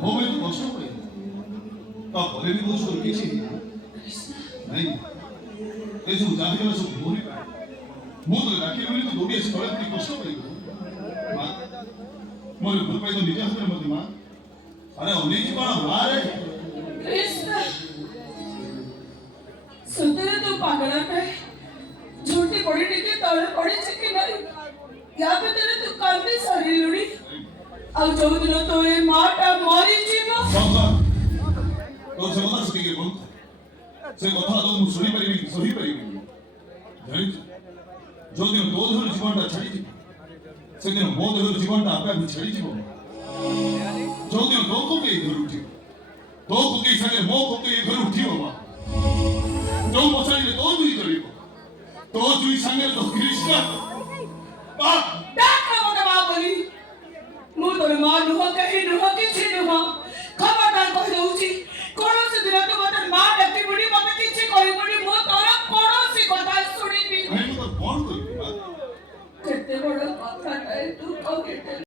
몸에 또 멋있어 보여. 아, 거래비 모습도 있겠지. नहीं ऐसे उजागर में सब बोली का वो तो लाके बोली तो दोड़ी ऐसे बड़े बड़ी कष्ट पड़ेगा माँ मोरे घर पे तो निजा होते मत माँ अरे उन्हें की बात मारे कृष्ण सुंदर तो पागल है झूठी पड़ी टिके तौले पड़ी चिके नहीं यहाँ पे तेरे तो काफी सारी लुड़ी अब जो दिनों तो ये माटा मारी जीवा समझा तो समझा सकेंगे बोल से कथा तो मुझे सुनी पड़ी भी सही पड़ी भी जानी जो दिन दो दिन जीवन टा छड़ी थी से दिन बहुत दिन जीवन टा आपका भी छड़ी थी वो जो दिन दो को के इधर उठी दो को के संगे मो को के इधर उठी वो जो मसाले में दो दुई करी तो दुई संगे तो कृष्ण बाप